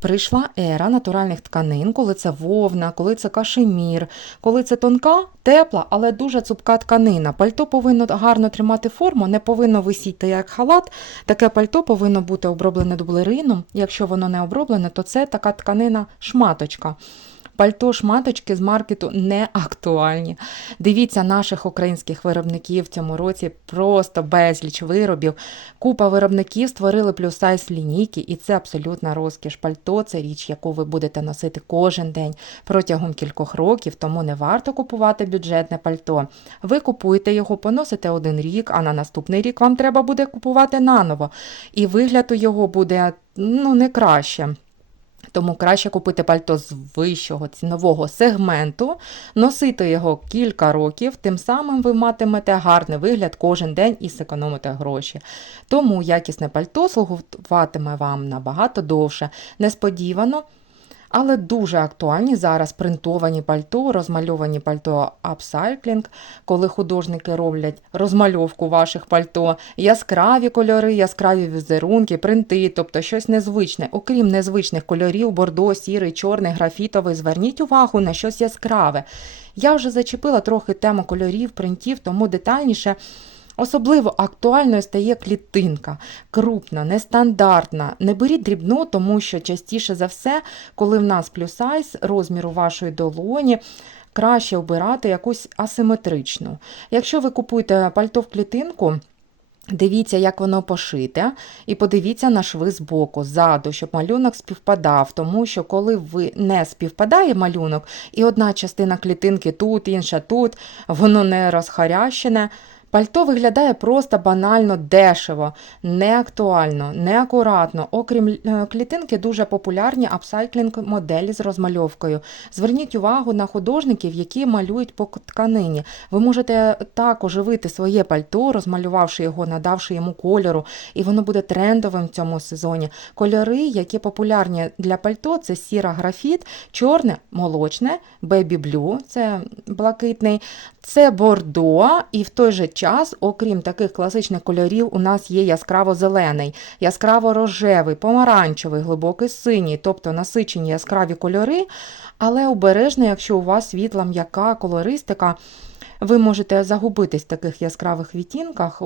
Прийшла ера натуральних тканин, коли це вовна, коли це кашемір, коли це тонка, тепла, але дуже цупка тканина. Пальто повинно гарно тримати форму, не повинно висіти як халат. Таке пальто повинно бути оброблене дублерином. Якщо воно не оброблене, то це така тканина шматочка. Пальто шматочки з маркету не актуальні. Дивіться наших українських виробників в цьому році просто безліч виробів. Купа виробників створили плюс-сайз лінійки, і це абсолютна розкіш. Пальто це річ, яку ви будете носити кожен день протягом кількох років, тому не варто купувати бюджетне пальто. Ви купуєте його, поносите один рік, а на наступний рік вам треба буде купувати наново. І вигляд у його буде ну, не краще. Тому краще купити пальто з вищого цінового сегменту, носити його кілька років, тим самим ви матимете гарний вигляд кожен день і зекономите гроші. Тому якісне пальто слугуватиме вам набагато довше. Несподівано, але дуже актуальні зараз принтовані пальто, розмальовані пальто апсайклінг, коли художники роблять розмальовку ваших пальто, яскраві кольори, яскраві візерунки, принти, тобто щось незвичне. Окрім незвичних кольорів, бордо, сірий, чорний, графітовий, зверніть увагу на щось яскраве. Я вже зачепила трохи тему кольорів, принтів, тому детальніше. Особливо актуальною стає клітинка, крупна, нестандартна. Не беріть дрібну, тому що частіше за все, коли в нас плюс-сайз розміру вашої долоні, краще обирати якусь асиметричну. Якщо ви купуєте пальто в клітинку, Дивіться, як воно пошите, і подивіться на шви з боку, ззаду, щоб малюнок співпадав. Тому що коли ви не співпадає малюнок, і одна частина клітинки тут, інша тут, воно не розхарящене. Пальто виглядає просто банально дешево, неактуально, неакуратно. Окрім е, клітинки, дуже популярні апсайклінг моделі з розмальовкою. Зверніть увагу на художників, які малюють по тканині. Ви можете так оживити своє пальто, розмалювавши його, надавши йому кольору, і воно буде трендовим в цьому сезоні. Кольори, які популярні для пальто, це сіра графіт, чорне, молочне, бебі блю, це блакитний, це бордо, і в той же час, окрім таких класичних кольорів, у нас є яскраво-зелений, яскраво-рожевий, помаранчевий, глибокий синій, тобто насичені яскраві кольори, але обережно, якщо у вас світла м'яка колористика, ви можете загубитись в таких яскравих відтінках.